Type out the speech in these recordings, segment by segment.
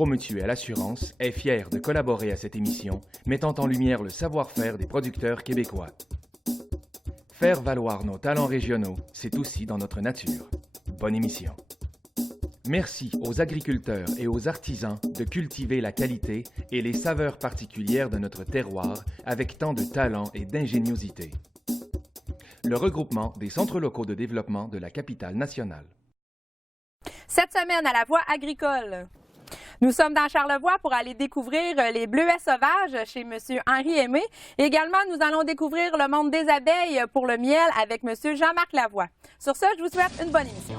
Promutuelle Assurance est fière de collaborer à cette émission, mettant en lumière le savoir-faire des producteurs québécois. Faire valoir nos talents régionaux, c'est aussi dans notre nature. Bonne émission. Merci aux agriculteurs et aux artisans de cultiver la qualité et les saveurs particulières de notre terroir avec tant de talent et d'ingéniosité. Le regroupement des centres locaux de développement de la capitale nationale. Cette semaine à la Voix agricole. Nous sommes dans Charlevoix pour aller découvrir les bleuets sauvages chez M. Henri Aimé. Et également, nous allons découvrir le monde des abeilles pour le miel avec M. Jean-Marc Lavoie. Sur ce, je vous souhaite une bonne émission.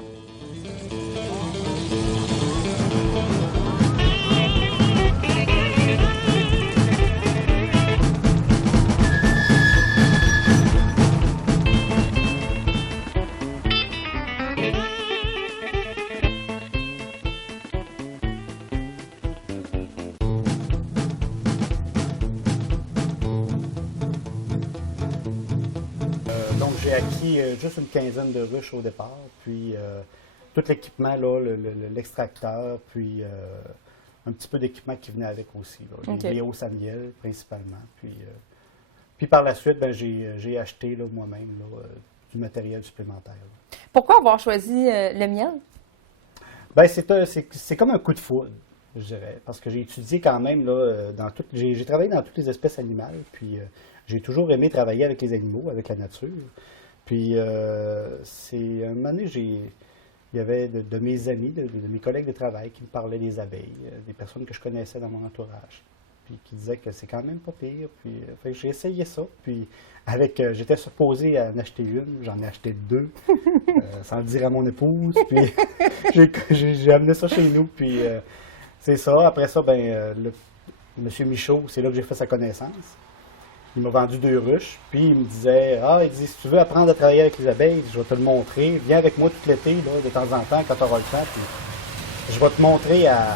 Donc, j'ai acquis juste une quinzaine de ruches au départ, puis tout l'équipement, l'extracteur, puis un petit peu d'équipement qui venait avec aussi, là, les hausses à miel principalement. Puis par la suite, ben, j'ai acheté moi-même du matériel supplémentaire. Là. Pourquoi avoir choisi le miel? Ben, c'est comme un coup de foudre, je dirais, parce que j'ai étudié quand même, j'ai travaillé dans toutes les espèces animales, puis j'ai toujours aimé travailler avec les animaux, avec la nature. Puis, c'est un moment donné, il y avait de mes amis, de mes collègues de travail qui me parlaient des abeilles, des personnes que je connaissais dans mon entourage, puis qui disaient que c'est quand même pas pire. Puis, j'ai essayé ça. Puis, j'étais supposé en acheter une, j'en ai acheté deux, sans le dire à mon épouse. Puis, j'ai amené ça chez nous. Puis, c'est ça. Après ça, M. Michaud, c'est là que j'ai fait sa connaissance. Il m'a vendu 2 ruches, puis il me disait « il dit, si tu veux apprendre à travailler avec les abeilles, je vais te le montrer. Viens avec moi tout l'été, de temps en temps, quand tu auras le temps, puis je vais te montrer à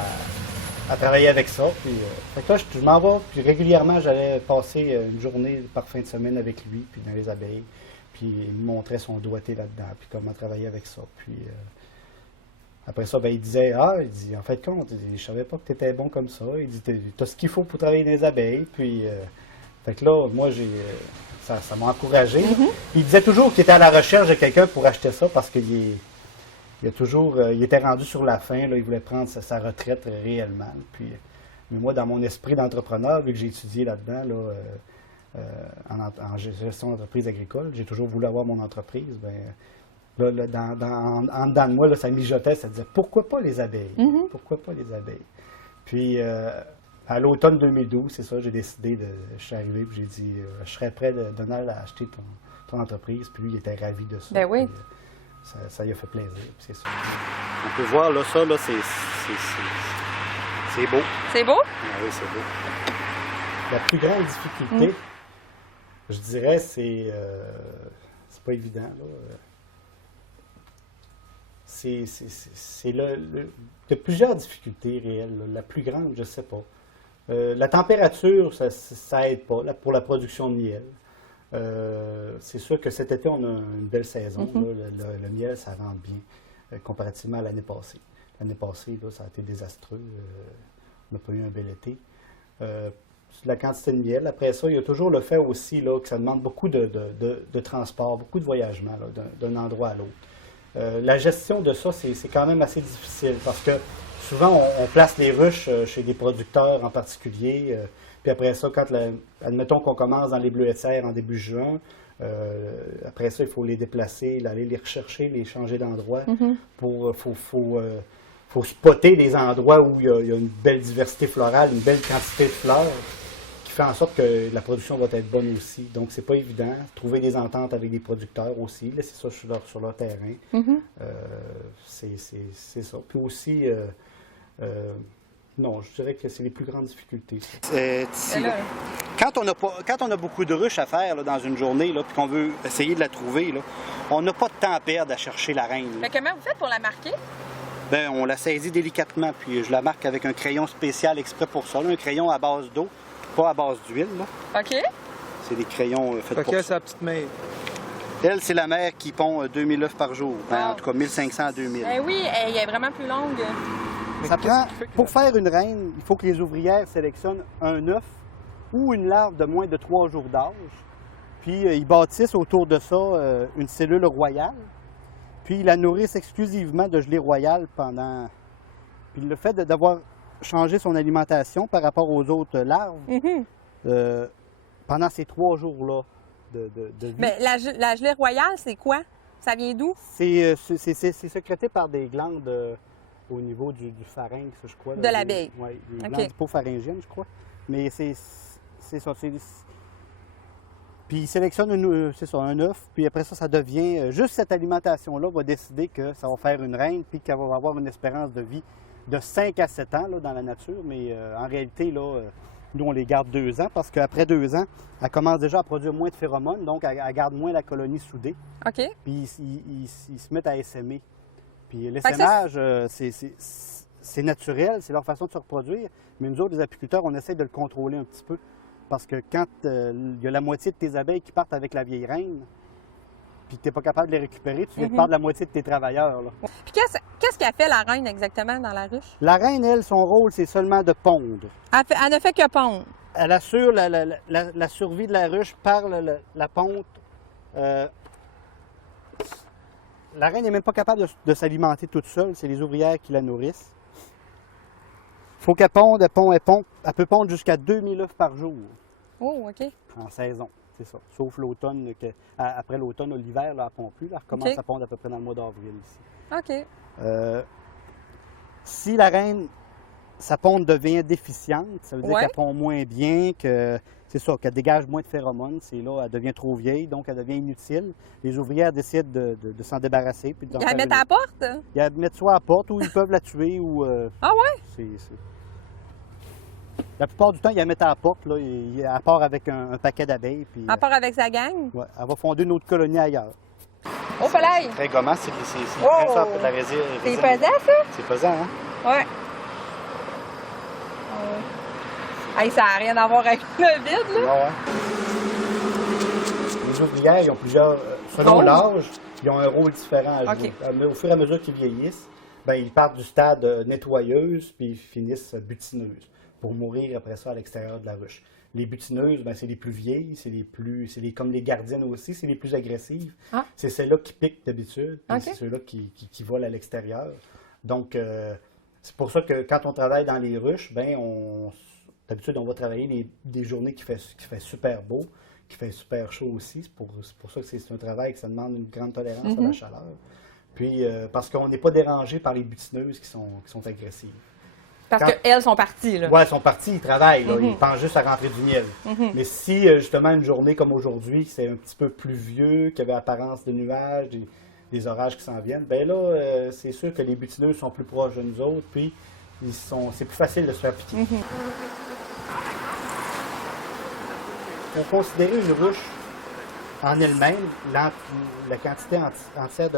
travailler avec ça. » Puis, fait que là, je m'en vais, puis régulièrement, j'allais passer une journée par fin de semaine avec lui, puis dans les abeilles. Puis il me montrait son doigté là-dedans, puis comment travailler avec ça. Puis après ça, il disait « il dit, en fait, compte, je savais pas que tu étais bon comme ça. Il dit, tu as ce qu'il faut pour travailler dans les abeilles. » Puis fait que là, moi, ça m'a encouragé. Il disait toujours qu'il était à la recherche de quelqu'un pour acheter ça parce qu'il était rendu sur la fin, là, il voulait prendre sa retraite réellement. Puis, mais moi, dans mon esprit d'entrepreneur, vu que j'ai étudié là-dedans, en gestion d'entreprise agricole, j'ai toujours voulu avoir mon entreprise. En dedans de moi, là, ça mijotait, ça disait pourquoi pas les abeilles? Pourquoi pas les abeilles? Puis, à l'automne 2012, c'est ça, j'ai décidé je suis arrivé et j'ai dit je serais prêt de Donald à acheter ton entreprise. Puis lui, il était ravi de ça. Ben oui. Ça lui a fait plaisir, c'est ça. On peut voir là, ça, là, c'est beau. C'est beau? Ah oui, c'est beau. La plus grande difficulté, je dirais, c'est pas évident, là. C'est de plusieurs difficultés réelles. Là. La plus grande, je ne sais pas. La température, ça aide pas pour la production de miel. C'est sûr que cet été, on a une belle saison. Là, le miel, ça rentre bien comparativement à l'année passée. L'année passée, là, ça a été désastreux. On n'a pas eu un bel été. La quantité de miel. Après ça, il y a toujours le fait aussi là, que ça demande beaucoup de transport, beaucoup de voyagement d'un endroit à l'autre. La gestion de ça, c'est quand même assez difficile parce que souvent, on place les ruches chez des producteurs en particulier. Puis après ça, admettons qu'on commence dans les bleuets de serre en début juin, après ça, il faut les déplacer, aller les rechercher, les changer d'endroit. Faut spotter les endroits où il y a une belle diversité florale, une belle quantité de fleurs, qui fait en sorte que la production va être bonne aussi. Donc, c'est pas évident. Trouver des ententes avec des producteurs aussi, laisser ça sur leur terrain. C'est ça. Puis aussi, non, je dirais que c'est les plus grandes difficultés. Quand on a beaucoup de ruches à faire là, dans une journée, puis qu'on veut essayer de la trouver, là, on n'a pas de temps à perdre à chercher la reine. Mais comment vous faites pour la marquer? Bien, on la saisit délicatement, puis je la marque avec un crayon spécial exprès pour ça, là, un crayon à base d'eau, pas à base d'huile. OK. C'est des crayons faits pour ça. Sa petite mère. Elle, c'est la mère qui pond 2000 œufs par jour. En tout cas, 1500 à 2000. Oui, elle est vraiment plus longue. Ça prend, pour faire une reine, il faut que les ouvrières sélectionnent un œuf ou une larve de moins de 3 jours d'âge. Puis ils bâtissent autour de ça une cellule royale. Puis ils la nourrissent exclusivement de gelée royale pendant... Puis le fait d'avoir changé son alimentation par rapport aux autres larves, pendant ces 3 jours-là de vie. Mais la gelée royale, c'est quoi? Ça vient d'où? C'est sécrété par des glandes au niveau du pharynx, je crois. De l'abeille? Oui, des glandes hypopharyngiennes, je crois. Mais c'est ça. Puis ils sélectionnent un œuf, puis après ça devient... juste cette alimentation-là va décider que ça va faire une reine, puis qu'elle va avoir une espérance de vie de 5 à 7 ans là, dans la nature. Mais en réalité, là, nous, on les garde 2 ans, parce qu'après 2 ans, elle commence déjà à produire moins de phéromones, donc elle garde moins la colonie soudée. OK. Puis ils se mettent à essaimer. Puis l'essaimage, c'est naturel, c'est leur façon de se reproduire. Mais nous autres, les apiculteurs, on essaie de le contrôler un petit peu. Parce que quand il y a la moitié de tes abeilles qui partent avec la vieille reine, puis que tu n'es pas capable de les récupérer, tu viens de perdre la moitié de tes travailleurs. Là. Puis qu'est-ce qu'a fait la reine exactement dans la ruche? La reine, elle, son rôle, c'est seulement de pondre. Elle ne fait que pondre. Elle assure la survie de la ruche par la ponte. La reine n'est même pas capable de s'alimenter toute seule, c'est les ouvrières qui la nourrissent. Il faut qu'elle ponde, elle peut pondre jusqu'à 2000 œufs par jour. Oh, OK. En saison, c'est ça. Sauf l'automne, après l'automne, l'hiver, elle ne pond plus. Elle recommence à pondre à peu près dans le mois d'avril ici. OK. Si la reine, sa ponte devient déficiente, ça veut dire qu'elle pond moins bien, que c'est ça, qu'elle dégage moins de phéromones. C'est là, elle devient trop vieille, donc elle devient inutile. Les ouvrières décident de s'en débarrasser. Puis Ils la mettent à la porte? Ils la mettent soit à la porte, ou ils peuvent la tuer, ou... Ah ouais? La plupart du temps, ils la mettent à la porte, là, elle part avec un paquet d'abeilles. Puis, elle part avec sa gang? Ouais, elle va fonder une autre colonie ailleurs. Au soleil! Très gommant, c'est ça, de la résine. C'est pesant, ça? C'est pesant, hein? Ouais. Hey, ça n'a rien à voir avec le vide, là? Ouais. Les ouvrières, ils ont plusieurs... selon l'âge, ils ont un rôle différent à jouer. Au fur et à mesure qu'ils vieillissent, ils partent du stade nettoyeuse, puis ils finissent butineuses, pour mourir après ça à l'extérieur de la ruche. Les butineuses, c'est les plus vieilles, comme les gardiennes aussi, c'est les plus agressives. Ah. C'est celles-là qui piquent d'habitude, puis c'est ceux-là qui volent à l'extérieur. Donc, c'est pour ça que quand on travaille dans les ruches, d'habitude, on va travailler des journées qui fait super beau, qui fait super chaud aussi. C'est pour ça que c'est un travail que ça demande une grande tolérance à la chaleur. Puis, parce qu'on n'est pas dérangé par les butineuses qui sont agressives. Parce qu'elles sont parties, là. Oui, elles sont parties, ils travaillent, là, ils pensent juste à rentrer du miel. Mais si, justement, une journée comme aujourd'hui, c'est un petit peu pluvieux, qu'il y avait apparence de nuages, des orages qui s'en viennent, c'est sûr que les butineuses sont plus proches de nous autres, puis c'est plus facile de se faire piquer. Pour considérer une ruche en elle-même, la quantité entière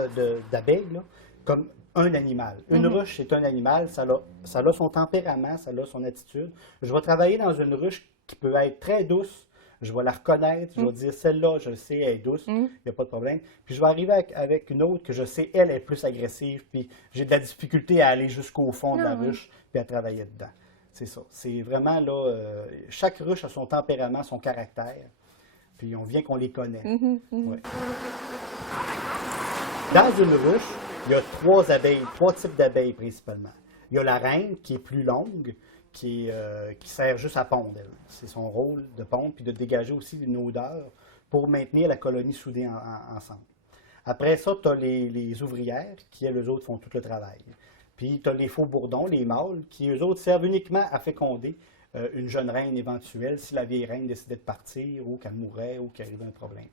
d'abeilles, comme un animal. Une ruche, c'est un animal, ça a son tempérament, ça a son attitude. Je vais travailler dans une ruche qui peut être très douce, je vais la reconnaître, je vais dire celle-là, je le sais, elle est douce, il n'y a pas de problème. Puis je vais arriver avec une autre que je sais, elle est plus agressive, puis j'ai de la difficulté à aller jusqu'au fond de la ruche, puis à travailler dedans. C'est ça. C'est vraiment là, chaque ruche a son tempérament, son caractère, puis on vient qu'on les connaît. Ouais. Dans une ruche, il y a 3 types d'abeilles principalement. Il y a la reine qui est plus longue, qui sert juste à pondre. C'est son rôle de pondre, puis de dégager aussi une odeur pour maintenir la colonie soudée ensemble. Après ça, tu as les ouvrières qui, eux autres, font tout le travail. Puis tu as les faux bourdons, les mâles, qui, eux autres, servent uniquement à féconder une jeune reine éventuelle si la vieille reine décidait de partir ou qu'elle mourait ou qu'il arrivait un problème.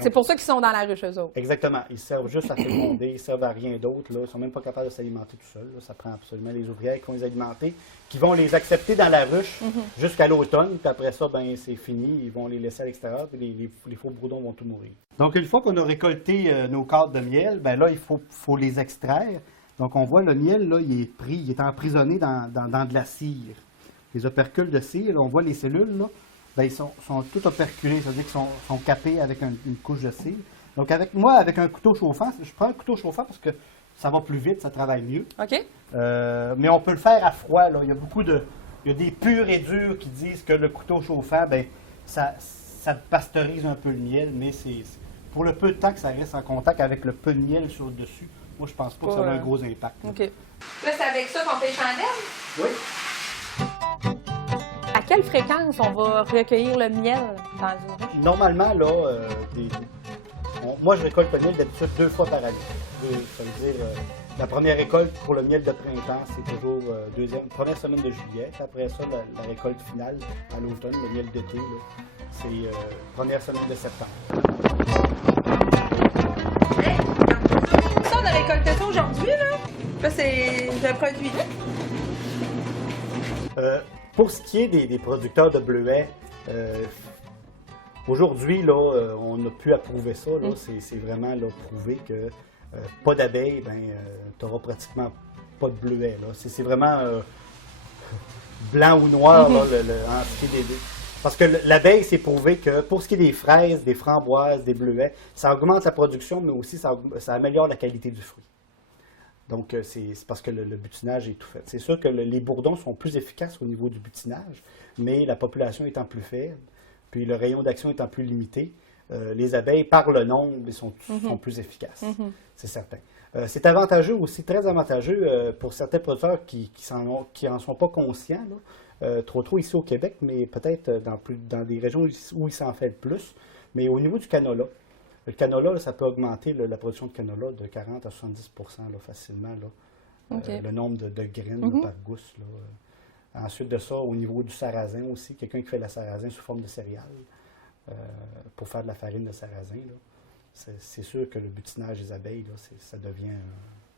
C'est pour ça qu'ils sont dans la ruche, eux autres. Exactement. Ils servent juste à féconder, ils servent à rien d'autre. Ils ne sont même pas capables de s'alimenter tout seuls. Ça prend absolument les ouvrières qui vont les alimenter, qui vont les accepter dans la ruche jusqu'à l'automne. Puis après ça, c'est fini. Ils vont les laisser à l'extérieur. Puis les faux bourdons vont tout mourir. Donc, une fois qu'on a récolté nos cadres de miel, là, il faut les extraire. Donc, on voit le miel, là, il est pris, il est emprisonné dans de la cire. Les opercules de cire, là, on voit les cellules, là. Ils sont tout operculés, c'est-à-dire qu'ils sont capés avec une couche de cire. Donc, avec un couteau chauffant, je prends un couteau chauffant parce que ça va plus vite, ça travaille mieux. OK. Mais on peut le faire à froid. Là. Il y a des purs et durs qui disent que le couteau chauffant, ben, ça pasteurise un peu le miel, mais c'est pour le peu de temps que ça reste en contact avec le peu de miel sur le dessus. Moi, je pense pas que ça a un gros impact. OK. Là, c'est avec ça qu'on fait les chandelles? Oui. À quelle fréquence on va recueillir le miel dans une ruche? Normalement, là, moi, je récolte le miel d'habitude 2 fois par année. Ça veut dire, la première récolte pour le miel de printemps, c'est toujours première semaine de juillet. Après ça, la récolte finale à l'automne, le miel d'été, c'est première semaine de septembre. Ça, on a récolté ça aujourd'hui, là. Là, c'est le produit. Pour ce qui est des producteurs de bleuets, aujourd'hui, là, on n'a plus à prouver ça. Là. C'est vraiment là, prouvé que pas d'abeilles, tu n'auras pratiquement pas de bleuets. C'est vraiment blanc ou noir là, en ce qui est des. Parce que l'abeille, c'est prouvé que pour ce qui est des fraises, des framboises, des bleuets, ça augmente la production, mais aussi ça améliore la qualité du fruit. Donc, c'est parce que le butinage est tout fait. C'est sûr que les bourdons sont plus efficaces au niveau du butinage, mais la population étant plus faible, puis le rayon d'action étant plus limité, les abeilles, par le nombre, sont plus efficaces. C'est certain. C'est avantageux aussi, très avantageux pour certains producteurs qui en sont pas conscients, là. Trop ici au Québec, mais peut-être dans des régions où il s'en fait le plus. Mais au niveau du canola, le canola, là, ça peut augmenter la production de canola de 40 à 70 là, facilement, là. Okay. Le nombre de graines là, par gousse. Là. Ensuite de ça, au niveau du sarrasin aussi, quelqu'un qui fait la sarrasin sous forme de céréales pour faire de la farine de sarrasin, c'est sûr que le butinage des abeilles, là, ça devient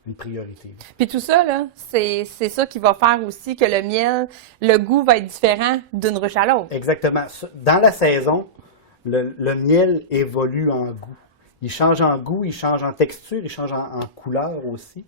une priorité. Là. Puis tout ça, là, c'est ça qui va faire aussi que le miel, le goût va être différent d'une ruche à l'autre. Exactement. Dans la saison, le miel évolue en goût. Il change en goût, il change en texture, il change en couleur aussi.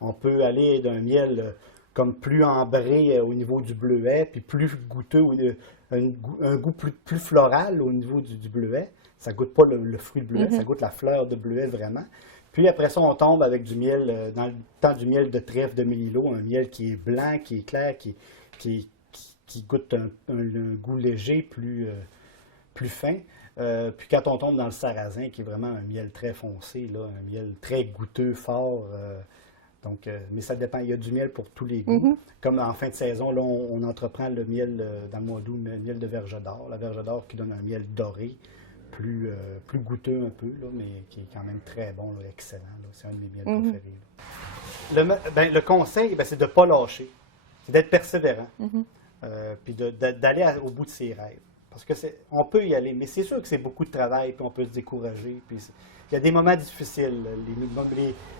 On peut aller d'un miel comme plus ambré au niveau du bleuet, puis plus goûteux, un goût plus floral au niveau du bleuet. Ça ne goûte pas le fruit de bleuet, ça goûte la fleur de bleuet vraiment. Puis après ça, on tombe avec du miel, dans le temps du miel de trèfle de Mélilo, un miel qui est blanc, qui est clair, qui goûte un goût léger, plus fin. Puis quand on tombe dans le sarrasin, qui est vraiment un miel très foncé, là, un miel très goûteux, fort. Mais ça dépend, il y a du miel pour tous les goûts. Comme en fin de saison, là, on entreprend le miel dans le mois d'août, le miel de verge d'or. La verge d'or qui donne un miel doré. Plus goûteux un peu, là, mais qui est quand même très bon, là, excellent. Là. C'est un de mes miels préférés. Le conseil, c'est de ne pas lâcher. C'est d'être persévérant. Puis d'aller au bout de ses rêves. Parce que on peut y aller, mais c'est sûr que c'est beaucoup de travail, puis on peut se décourager. Puis il y a des moments difficiles.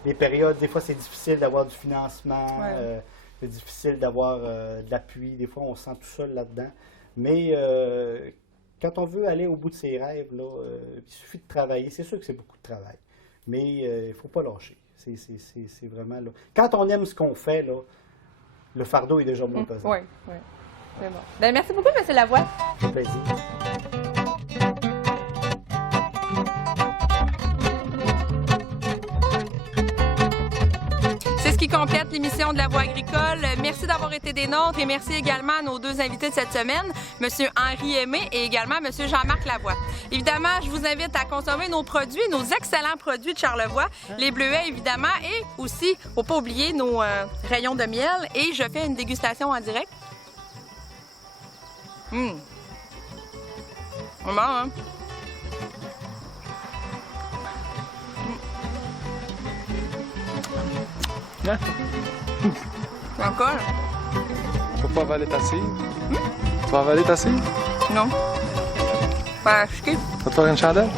Les périodes, des fois, c'est difficile d'avoir du financement. C'est difficile d'avoir de l'appui. Des fois, on se sent tout seul là-dedans. Mais quand on veut aller au bout de ses rêves, là, il suffit de travailler. C'est sûr que c'est beaucoup de travail, mais il ne faut pas lâcher. C'est vraiment là. Quand on aime ce qu'on fait, là, le fardeau est déjà moins pesant. Oui. C'est bon. Bien, merci beaucoup, M. Lavoie. Ça fait plaisir. Qui complète l'émission de La Voix agricole. Merci d'avoir été des nôtres et merci également à nos deux invités de cette semaine, M. Henri Aimé et également M. Jean-Marc Lavoie. Évidemment, je vous invite à consommer nos produits, nos excellents produits de Charlevoix, les bleuets évidemment et aussi, il ne faut pas oublier nos rayons de miel et je fais une dégustation en direct. C'est bon, hein? Encore? Faut pas avaler ta cire. Tu vas avaler ta cire? Non. Pas acheter. Va te faire une chandelle?